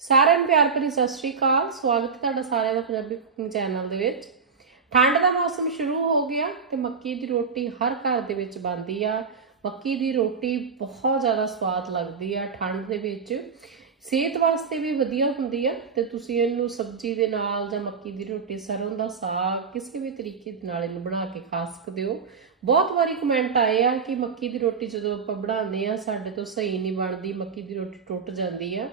ਸਾਰਿਆਂ ਨੂੰ ਪਿਆਰ ਭਰੀ ਸਤਿ ਸ਼੍ਰੀ ਅਕਾਲ। ਸਵਾਗਤ ਹੈ ਤੁਹਾਡਾ ਸਾਰਿਆਂ ਦਾ ਪੰਜਾਬੀ ਕੁਕਿੰਗ ਚੈਨਲ ਦੇ ਵਿੱਚ। ਠੰਡ ਦਾ ਮੌਸਮ ਸ਼ੁਰੂ ਹੋ ਗਿਆ ਤੇ ਮੱਕੀ ਦੀ ਰੋਟੀ ਹਰ ਘਰ ਦੇ ਵਿੱਚ ਬਣਦੀ ਆ। ਮੱਕੀ ਦੀ ਰੋਟੀ ਬਹੁਤ ਜ਼ਿਆਦਾ ਸਵਾਦ ਲੱਗਦੀ ਆ। ਠੰਡ ਦੇ ਵਿੱਚ ਸਿਹਤ ਵਾਸਤੇ ਵੀ ਵਧੀਆ ਹੁੰਦੀ ਆ ਤੇ ਤੁਸੀਂ ਇਹਨੂੰ ਸਬਜ਼ੀ ਦੇ ਨਾਲ ਜਾਂ ਮੱਕੀ ਦੀ ਰੋਟੀ ਸਰੋਂ ਦਾ ਸਾਗ ਕਿਸੇ ਵੀ ਤਰੀਕੇ ਦੇ ਨਾਲ ਇਹਨੂੰ ਬਣਾ ਕੇ ਖਾ ਸਕਦੇ ਹੋ। ਬਹੁਤ ਵਾਰੀ ਕਮੈਂਟ ਆਏ ਆ ਕਿ ਮੱਕੀ ਦੀ ਰੋਟੀ ਜਦੋਂ ਆਪਾਂ ਬਣਾਉਂਦੇ ਆ, ਸਾਡੇ ਤੋਂ ਸਹੀ ਨਹੀਂ ਬਣਦੀ, ਮੱਕੀ ਦੀ ਰੋਟੀ ਟੁੱਟ ਜਾਂਦੀ ਆ।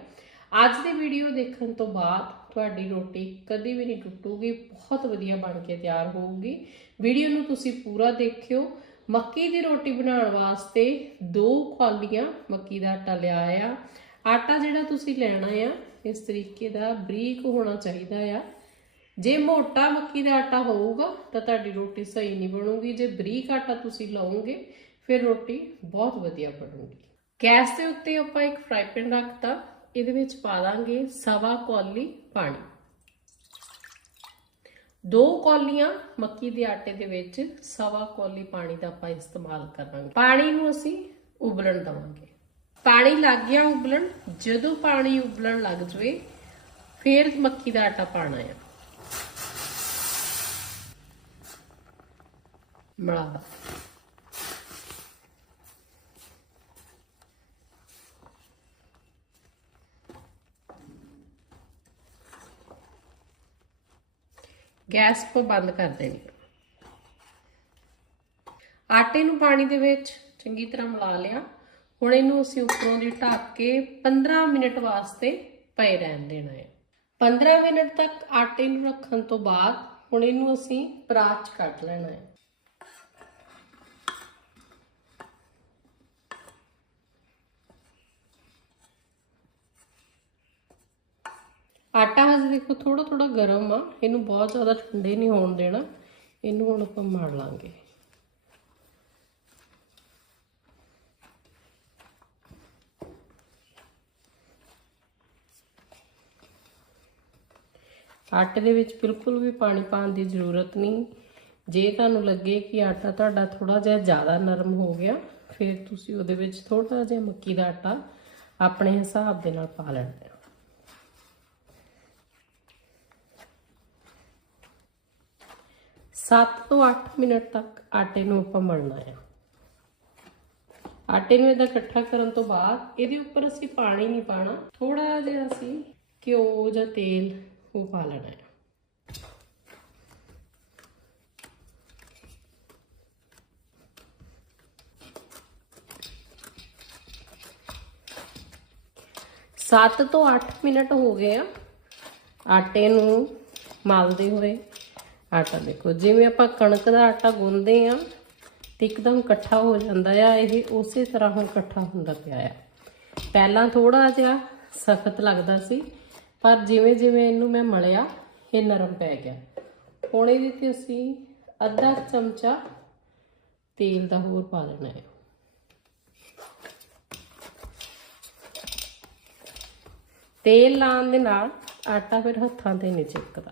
ਅੱਜ ਦੀ ਵੀਡੀਓ ਦੇਖਣ ਤੋਂ ਬਾਅਦ ਤੁਹਾਡੀ ਰੋਟੀ ਕਦੀ ਵੀ ਨਹੀਂ ਟੁੱਟੂਗੀ, ਬਹੁਤ ਵਧੀਆ ਬਣ ਕੇ ਤਿਆਰ ਹੋਊਗੀ। ਵੀਡੀਓ ਨੂੰ ਤੁਸੀਂ ਪੂਰਾ ਦੇਖਿਓ। ਮੱਕੀ ਦੀ ਰੋਟੀ ਬਣਾਉਣ ਵਾਸਤੇ ਦੋ ਕੌਲੀਆਂ ਮੱਕੀ ਦਾ ਆਟਾ ਲਿਆ ਆ ਆਟਾ ਜਿਹੜਾ ਤੁਸੀਂ ਲੈਣਾ ਆ, ਇਸ ਤਰੀਕੇ ਦਾ ਬਰੀਕ ਹੋਣਾ ਚਾਹੀਦਾ ਆ। ਜੇ ਮੋਟਾ ਮੱਕੀ ਦਾ ਆਟਾ ਹੋਊਗਾ, ਤਾਂ ਤੁਹਾਡੀ ਰੋਟੀ ਸਹੀ ਨਹੀਂ ਬਣੂਗੀ। ਜੇ ਬਰੀਕ ਆਟਾ ਤੁਸੀਂ ਲਾਓਗੇ, ਫਿਰ ਰੋਟੀ ਬਹੁਤ ਵਧੀਆ ਬਣੂਗੀ। ਗੈਸ ਦੇ ਉੱਤੇ ਆਪਾਂ ਇੱਕ ਫਰਾਈ ਪੈਨ ਰੱਖਤਾ। ਇਹਦੇ ਵਿੱਚ ਪਾ ਦਾਂਗੇ ਸਵਾ ਕੌਲੀ ਪਾਣੀ। ਦੋ ਕੌਲੀਆਂ ਮੱਕੀ ਦੇ ਆਟੇ ਦੇ ਵਿੱਚ ਸਵਾ ਕੌਲੀ ਪਾਣੀ ਦਾ ਆਪਾਂ ਇਸਤੇਮਾਲ ਕਰਾਂਗੇ। ਪਾਣੀ ਨੂੰ ਅਸੀਂ ਉਬਲਣ ਦਵਾਂਗੇ। ਪਾਣੀ ਲੱਗ ਗਿਆ ਉਬਲਣ। ਜਦੋਂ ਪਾਣੀ ਉਬਲਣ ਲੱਗ ਜਵੇ, ਫਿਰ ਮੱਕੀ ਦਾ ਆਟਾ ਪਾਣਾ ਹੈ ਮਿਲਾ ਗੈਸ ਕੋ ਬੰਦ ਕਰ ਦੇਣੀ। ਆਟੇ ਨੂੰ ਪਾਣੀ ਦੇ ਵਿੱਚ ਚੰਗੀ ਤਰ੍ਹਾਂ ਮਿਲਾ ਲਿਆ। ਹੁਣ ਇਹਨੂੰ ਅਸੀਂ ਉੱਪਰੋਂ ਦੀ ਢੱਕ ਕੇ 15 ਮਿੰਟ ਵਾਸਤੇ ਪਏ ਰਹਿਣ ਦੇਣਾ ਹੈ। 15 ਮਿੰਟ ਤੱਕ ਆਟੇ ਨੂੰ ਰੱਖਣ ਤੋਂ ਬਾਅਦ ਹੁਣ ਇਹਨੂੰ ਅਸੀਂ ਪਰਾਤ 'ਚ ਕੱਢ ਲੈਣਾ ਹੈ। ਆਟਾ ਹਜੇ ਦੇਖੋ ਥੋੜਾ ਥੋੜਾ ਗਰਮ ਆ। ਇਹਨੂੰ ਬਹੁਤ ਜ਼ਿਆਦਾ ਠੰਡੇ ਨਹੀਂ ਹੋਣ ਦੇਣਾ। ਇਹਨੂੰ ਹੁਣ ਆਪਾਂ ਮੜ ਲਾਂਗੇ। ਆਟੇ ਦੇ ਵਿੱਚ ਬਿਲਕੁਲ ਵੀ ਪਾਣੀ ਪਾਉਣ ਦੀ ਜ਼ਰੂਰਤ ਨਹੀਂ। ਜੇ ਤੁਹਾਨੂੰ ਲੱਗੇ ਕਿ ਆਟਾ ਤੁਹਾਡਾ ਥੋੜਾ ਜਿਹਾ ਜ਼ਿਆਦਾ ਨਰਮ ਹੋ ਗਿਆ, ਫਿਰ ਤੁਸੀਂ ਉਹਦੇ ਵਿੱਚ ਥੋੜਾ ਜਿਹਾ ਮੱਕੀ ਦਾ ਆਟਾ ਆਪਣੇ ਹਿਸਾਬ ਦੇ ਨਾਲ ਪਾ ਲੈਣਾ ਹੈ ਸੱਤ ਤੋਂ 8 ਮਿੰਟ ਤੱਕ ਆਟੇ ਨੂੰ ਆਪਾਂ ਮਲਣਾ ਹੈ। ਆਟੇ ਨੂੰ ਇਹਦਾ ਇਕੱਠਾ ਕਰਨ ਤੋਂ ਬਾਅਦ ਇਹਦੇ ਉੱਪਰ ਅਸੀਂ ਪਾਣੀ ਨਹੀਂ ਪਾਣਾ। ਥੋੜਾ ਜਿਹਾ ਅਸੀਂ ਘਿਓ ਜਾਂ ਤੇਲ ਉਹ ਪਾ ਲੈਣਾ ਹੈ। ਸੱਤ ਤੋਂ 8 ਮਿੰਟ ਹੋ ਗਏ ਆ। ਆਟੇ ਨੂੰ ਮਲਦੇ ਹੋਏ। ਆਟਾ ਦੇਖੋ, ਜਿਵੇਂ ਆਪਾਂ ਕਣਕ ਦਾ ਆਟਾ ਗੁੰਨਦੇ ਆ ਤੇ ਇੱਕਦਮ ਇਕੱਠਾ ਹੋ ਜਾਂਦਾ ਆ, ਇਹ ਉਸੇ ਤਰ੍ਹਾਂ ਹੁਣ ਇਕੱਠਾ ਹੁੰਦਾ ਪਿਆ ਆ। ਪਹਿਲਾਂ ਥੋੜਾ ਜਿਹਾ ਸਖਤ ਲੱਗਦਾ ਸੀ, ਪਰ ਜਿਵੇਂ ਜਿਵੇਂ ਇਹਨੂੰ ਮੈਂ ਮਲਿਆ, ਇਹ ਨਰਮ ਪੈ ਗਿਆ। ਹੁਣ ਇਹਦੇ ਤੇ ਅਸੀਂ ਅੱਧਾ ਚਮਚਾ ਤੇਲ ਦਾ ਹੋਰ ਪਾ ਲੈਣਾ ਹੈ ਤੇਲ ਲਾਉਣ ਦੇ ਨਾਲ ਆਟਾ ਫਿਰ ਹੱਥਾਂ ਤੇ ਨਹੀਂ ਚਿਪਕਦਾ।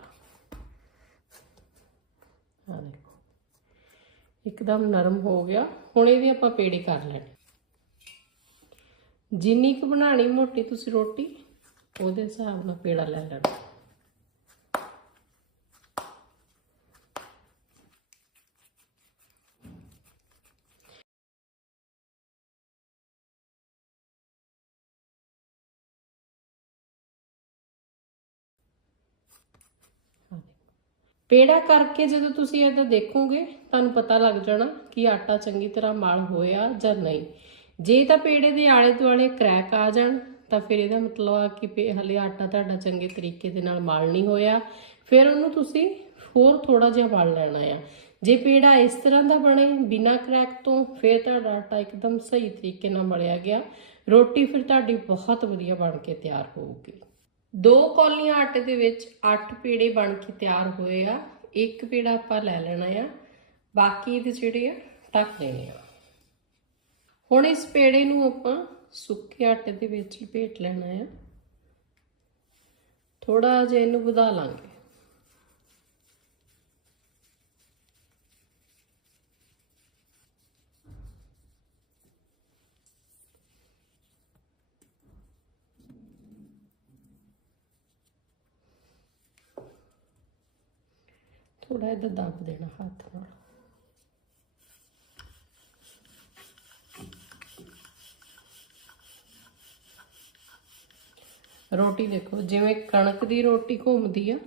ਆ ਦੇਖੋ। ਇੱਕਦਮ ਨਰਮ ਹੋ ਗਿਆ। ਹੁਣ ਇਹਦੀ ਆਪਾਂ ਪੇੜੀ ਕਰ ਲੈਣੀ। ਜਿੰਨੀ ਕੁ ਬਣਾਣੀ ਮੋਟੀ ਤੁਸੀਂ ਰੋਟੀ, ਉਹਦੇ ਹਿਸਾਬ ਨਾਲ ਪੇੜਾ ਲੈ ਲੈਣਾ। ਪੇੜਾ ਕਰਕੇ ਜਦੋਂ ਤੁਸੀਂ ਇਹਦਾ ਦੇਖੋਗੇ, ਤੁਹਾਨੂੰ ਪਤਾ ਲੱਗ ਜਾਣਾ ਕਿ ਆਟਾ ਚੰਗੀ ਤਰ੍ਹਾਂ ਮਲ ਹੋਇਆ ਜਾਂ ਨਹੀਂ। ਜੇ ਤਾਂ ਪੇੜੇ ਦੇ ਆਲੇ ਦੁਆਲੇ ਕ੍ਰੈਕ ਆ ਜਾਣ, ਤਾਂ ਫਿਰ ਇਹਦਾ ਮਤਲਬ ਆ ਕਿ ਪੇ ਹਲੇ ਆਟਾ ਤੁਹਾਡਾ ਚੰਗੇ ਤਰੀਕੇ ਦੇ ਨਾਲ ਮਲ ਨਹੀਂ ਹੋਇਆ। ਫਿਰ ਉਹਨੂੰ ਤੁਸੀਂ ਹੋਰ ਥੋੜਾ ਜਿਹਾ ਮਲ ਲੈਣਾ ਆ। ਜੇ ਪੇੜਾ ਇਸ ਤਰ੍ਹਾਂ ਦਾ ਬਣੇ ਬਿਨਾਂ ਕ੍ਰੈਕ ਤੋਂ, ਫਿਰ ਤੁਹਾਡਾ ਆਟਾ ਇੱਕਦਮ ਸਹੀ ਤਰੀਕੇ ਨਾਲ ਮਲਿਆ ਗਿਆ। ਰੋਟੀ ਫਿਰ ਤੁਹਾਡੀ ਬਹੁਤ ਵਧੀਆ ਬਣ ਕੇ ਤਿਆਰ ਹੋਊਗੀ। ਦੋ ਕੌਲੀਆਂ ਆਟੇ ਦੇ ਵਿੱਚ 8 ਪੇੜੇ ਬਣ ਕੇ ਤਿਆਰ ਹੋਏ ਆ। ਇੱਕ ਪੇੜਾ ਆਪਾਂ ਲੈ ਲੈਣਾ ਆ। ਬਾਕੀ ਦੇ ਜਿਹੜੇ ਆ ਟੱਕ ਲੈਣੇ ਆ। ਹੁਣ ਇਸ ਪੇੜੇ ਨੂੰ ਆਪਾਂ ਸੁੱਕੇ ਆਟੇ ਦੇ ਵਿੱਚ ਲਪੇਟ ਲੈਣਾ ਆ। ਥੋੜਾ ਜਿਹਾ ਇਹਨੂੰ ਵਧਾ ਲਾਂਗੇ। ਥੋੜਾ ਇਹਦਾ ਦੱਬ ਦੇਣਾ ਹੱਥ ਨਾਲ। ਰੋਟੀ ਦੇਖੋ ਜਿਵੇਂ ਕਣਕ ਦੀ ਰੋਟੀ ਘੁੰਮਦੀ ਆ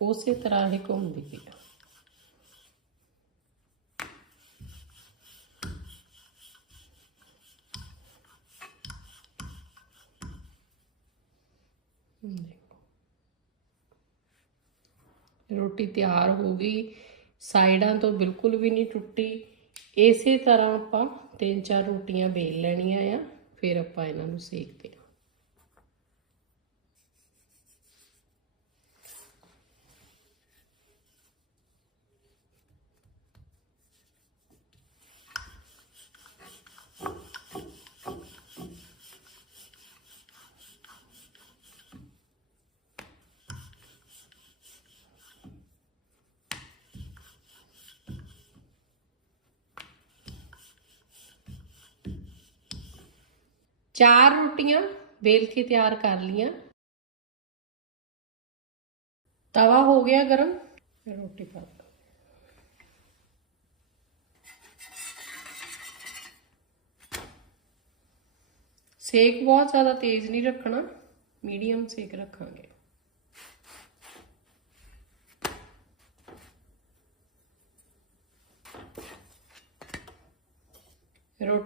ਉਸੇ ਤਰ੍ਹਾਂ ਹੀ ਘੁੰਮਦੀ ਪਈ ਆ। ਹਮ, ਦੇਖੋ। ਰੋਟੀ ਤਿਆਰ ਹੋ ਗਈ, ਸਾਈਡਾਂ ਤੋਂ ਬਿਲਕੁਲ ਵੀ ਨਹੀਂ ਟੁੱਟੀ। ਇਸੇ ਤਰ੍ਹਾਂ ਆਪਾਂ ਤਿੰਨ ਚਾਰ ਰੋਟੀਆਂ ਵੇਲ ਲੈਣੀਆਂ ਆ, ਫਿਰ ਆਪਾਂ ਇਹਨਾਂ ਨੂੰ ਸੇਕਦੇ ਹਾਂ। ਚਾਰ ਰੋਟੀਆਂ ਵੇਲ ਕੇ ਤਿਆਰ ਕਰ ਲੀਆਂ ਤਵਾ ਹੋ ਗਿਆ ਗਰਮ ਫਿਰ ਰੋਟੀ ਪਾ ਦਿਓ ਸੇਕ ਬਹੁਤ ਜ਼ਿਆਦਾ ਤੇਜ਼ ਨਹੀਂ ਰੱਖਣਾ ਮੀਡੀਅਮ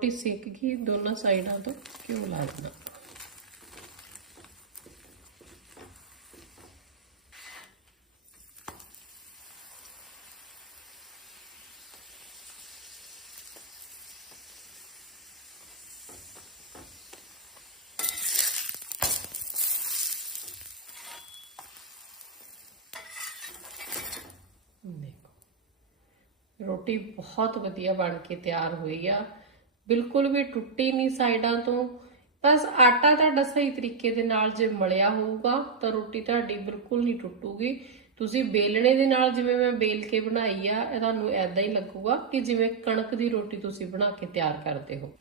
ਸੇਕ ਰੱਖਾਂਗੇ ਰੋਟੀ ਸੇਕ ਗਈ ਦੋਨਾਂ ਸਾਈਡਾਂ ਤੋਂ ਘਿਓ ਲਾ ਦੇਣਾ ਦੇਖੋ ਰੋਟੀ ਬਹੁਤ ਵਧੀਆ ਬਣ ਕੇ ਤਿਆਰ ਹੋਈ ਆ ਬਿਲਕੁਲ ਵੀ ਟੁੱਟੀ ਨਹੀਂ ਸਾਈਡਾਂ ਤੋਂ। ਬਸ ਆਟਾ ਤੁਹਾਡਾ ਸਹੀ ਤਰੀਕੇ ਦੇ ਨਾਲ ਜੇ ਮਲਿਆ ਹੋਊਗਾ, ਤਾਂ ਰੋਟੀ ਤੁਹਾਡੀ ਬਿਲਕੁਲ ਨਹੀਂ ਟੁੱਟੂਗੀ। ਤੁਸੀਂ ਬੇਲਣੇ ਦੇ ਨਾਲ ਜਿਵੇਂ ਮੈਂ ਬੇਲ ਕੇ ਬਣਾਈ ਆ, ਇਹ ਤੁਹਾਨੂੰ ਐਦਾਂ ਹੀ ਲੱਗੂਗਾ ਕਿ ਜਿਵੇਂ ਕਣਕ ਦੀ ਰੋਟੀ ਤੁਸੀਂ ਬਣਾ ਕੇ ਤਿਆਰ ਕਰਦੇ ਹੋ।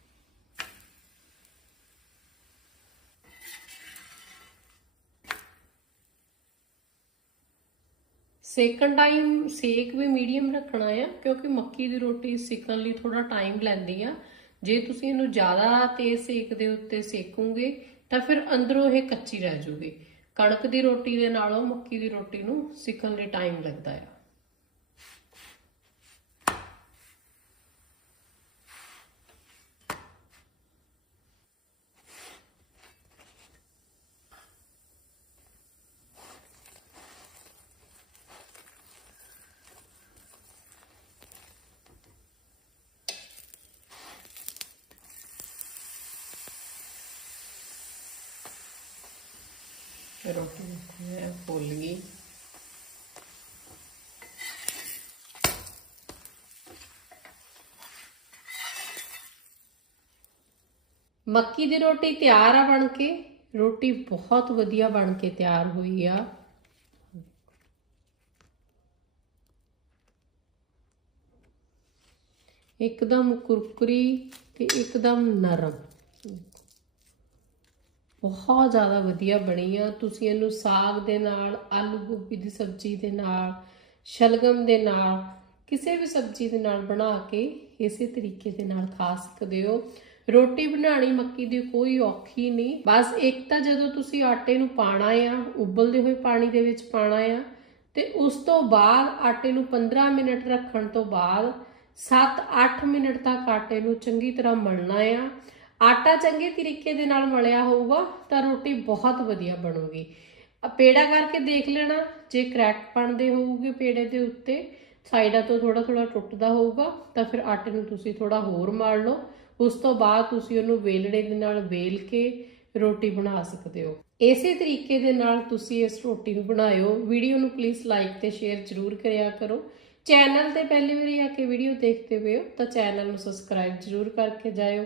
ਸੇਕਣ ਟਾਈਮ ਸੇਕ ਵੀ ਮੀਡੀਅਮ ਰੱਖਣਾ ਆ, ਕਿਉਂਕਿ ਮੱਕੀ ਦੀ ਰੋਟੀ ਸਿੱਕਣ ਲਈ ਥੋੜਾ ਟਾਈਮ ਲੈਂਦੀ ਆ। ਜੇ ਤੁਸੀਂ ਇਹਨੂੰ ਜ਼ਿਆਦਾ ਤੇਜ਼ ਸੇਕ ਦੇ ਉੱਤੇ ਸੇਕੋਗੇ, ਤਾਂ ਫਿਰ ਅੰਦਰੋਂ ਇਹ ਕੱਚੀ ਰਹਿ ਜੂਗੀ। ਕਣਕ ਦੀ ਰੋਟੀ ਦੇ ਨਾਲੋਂ ਮੱਕੀ ਦੀ ਰੋਟੀ ਨੂੰ ਸਿੱਕਣ ਲਈ ਟਾਈਮ ਲੱਗਦਾ ਆ ਰੋਟੀ ਦੇਖੋ ਇਹ ਫੁੱਲ ਗਈ ਮੱਕੀ ਦੀ ਰੋਟੀ ਤਿਆਰ ਆ ਬਣ ਕੇ ਰੋਟੀ ਬਹੁਤ ਵਧੀਆ ਬਣ ਕੇ ਤਿਆਰ ਹੋਈ ਆ ਇੱਕਦਮ ਕੁਰਕਰੀ ਤੇ ਇੱਕਦਮ ਨਰਮ ਬਹੁਤ ਜ਼ਿਆਦਾ ਵਧੀਆ ਬਣੀ ਆ। ਤੁਸੀਂ ਇਹਨੂੰ ਸਾਗ ਦੇ ਨਾਲ, ਆਲੂ ਗੋਭੀ ਦੀ ਸਬਜ਼ੀ ਦੇ ਨਾਲ, ਸ਼ਲਗਮ ਦੇ ਨਾਲ, ਕਿਸੇ ਵੀ ਸਬਜ਼ੀ ਦੇ ਨਾਲ ਬਣਾ ਕੇ ਇਸੇ ਤਰੀਕੇ ਦੇ ਨਾਲ ਖਾ ਸਕਦੇ ਹੋ। ਰੋਟੀ ਬਣਾਣੀ ਮੱਕੀ ਦੀ ਕੋਈ ਔਖੀ ਨਹੀਂ। ਬਸ ਇੱਕ ਤਾਂ ਜਦੋਂ ਤੁਸੀਂ ਆਟੇ ਨੂੰ ਪਾਣਾ ਆ, ਉਬਲਦੇ ਹੋਏ ਪਾਣੀ ਦੇ ਵਿੱਚ ਪਾਣਾ ਆ, ਤੇ ਉਸ ਤੋਂ ਬਾਅਦ ਆਟੇ ਨੂੰ 15 ਮਿੰਟ ਰੱਖਣ ਤੋਂ ਬਾਅਦ 7-8 ਮਿੰਟ ਤੱਕ ਆਟੇ ਨੂੰ ਚੰਗੀ ਤਰ੍ਹਾਂ ਮਲਣਾ ਆ। ਆਟਾ ਚੰਗੇ ਤਰੀਕੇ ਦੇ ਨਾਲ ਮਲਿਆ ਹੋਊਗਾ ਤਾਂ ਰੋਟੀ ਬਹੁਤ ਵਧੀਆ ਬਣੂਗੀ। ਪੇੜਾ ਕਰਕੇ ਦੇਖ ਲੈਣਾ, ਜੇ ਕ੍ਰੈਕ ਬਣਦੇ ਹੋਊਗੇ ਪੇੜੇ ਦੇ ਉੱਤੇ, ਸਾਈਡਾਂ ਤੋਂ ਥੋੜਾ ਥੋੜਾ ਟੁੱਟਦਾ ਹੋਊਗਾ, ਤਾਂ ਫਿਰ ਆਟੇ ਨੂੰ ਤੁਸੀਂ ਥੋੜਾ ਹੋਰ ਮਾਰ ਲਓ। ਉਸ ਤੋਂ ਬਾਅਦ ਤੁਸੀਂ ਉਹਨੂੰ ਵੇਲਣੇ ਦੇ ਨਾਲ ਵੇਲ ਕੇ ਰੋਟੀ ਬਣਾ ਸਕਦੇ ਹੋ। ਇਸੇ ਤਰੀਕੇ ਦੇ ਨਾਲ ਤੁਸੀਂ ਇਸ ਰੋਟੀ ਨੂੰ ਬਣਾਇਓ। ਵੀਡੀਓ ਨੂੰ ਪਲੀਜ਼ ਲਾਈਕ ਤੇ ਸ਼ੇਅਰ ਜ਼ਰੂਰ ਕਰਿਆ ਕਰੋ। ਚੈਨਲ ਤੇ ਪਹਿਲੀ ਵਾਰੀ ਆ ਕੇ ਵੀਡੀਓ ਦੇਖਦੇ ਪਏ ਹੋ ਤਾਂ ਚੈਨਲ ਨੂੰ ਸਬਸਕ੍ਰਾਈਬ ਜ਼ਰੂਰ ਕਰਕੇ ਜਾਇਓ।